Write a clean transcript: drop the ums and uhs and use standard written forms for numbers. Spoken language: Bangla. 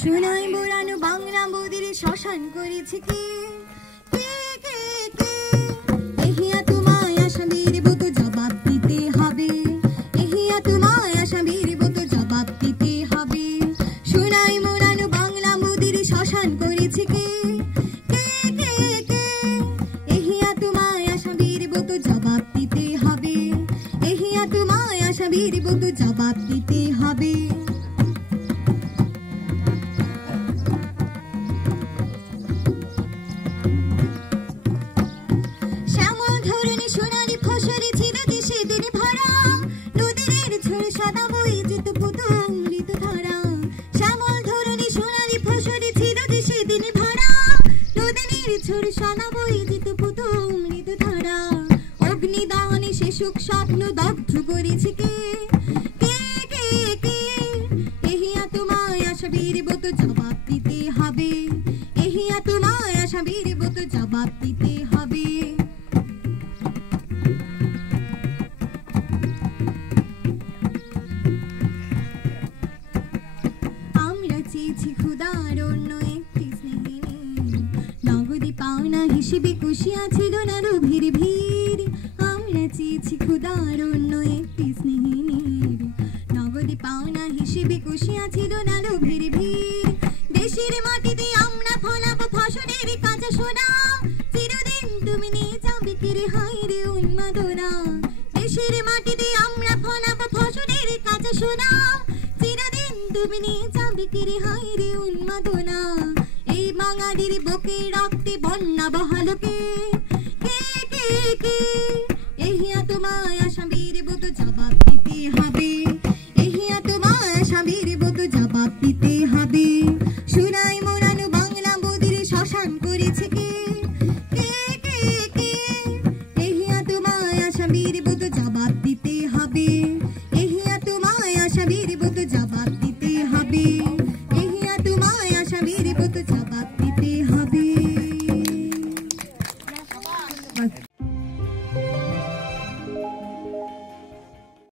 সোনায় মোড়ানো বাংলা মোদের শ্মশান করেছে কে? এহিয়া তোমায় আসামির মতো জবাব দিতে হবে, এহিয়া তোমায় আসামির মতো জবাব দিতে হবে। সোনায় মোড়ানো বাংলা মোদের শ্মশান করেছে কে? এহিয়া তোমায় আসামির মতো জবাব দিতে হবে, এহিয়া তোমায় আসামির মতো জবাব দিতে হবে। অগ্নিদানে সে সুখ স্বপ্ন দগ্ধ করেছে কে? এহিয়া তোমায় আসামির মতো জবাব দিতে হবে, এহিয়া তোমায় আসামির মতো জবাব দিতে হবে। আমরা চেয়েছি ক্ষুধার অন্য একটি স্নেহিনী, নগদে পাওনা হিসেবে কুশিয়া ছিল না লোভের ভিড়। আমরা চেয়েছি ক্ষুধার অন্য একটি স্নেহিনীর, নগদে পাওনা হিসেবে কুশিয়া ছিল না লোভের ভিড়। দেশের মাটিতে আমরা ফলাবো ফসলের কাঁচা সোনা, চিরদিন তুমি নিয়ে যাবে কিরে হায় রে উন্মাদনা। দেশের মাটিতে আমরা ফলাবো ফসলের কাঁচা সোনা, চিরদিন তুমি নিয়ে যাবে কিরে হায় রে উন্মাদনা। এই বাঙালির বুকে রক্তে বন্যা বহালো কে? এহিয়া তোমায় আসামির মতো জবাব দিতে হবে, এহিয়া তোমায় আসামির মতো জবাব দিতে হবে। সোনায়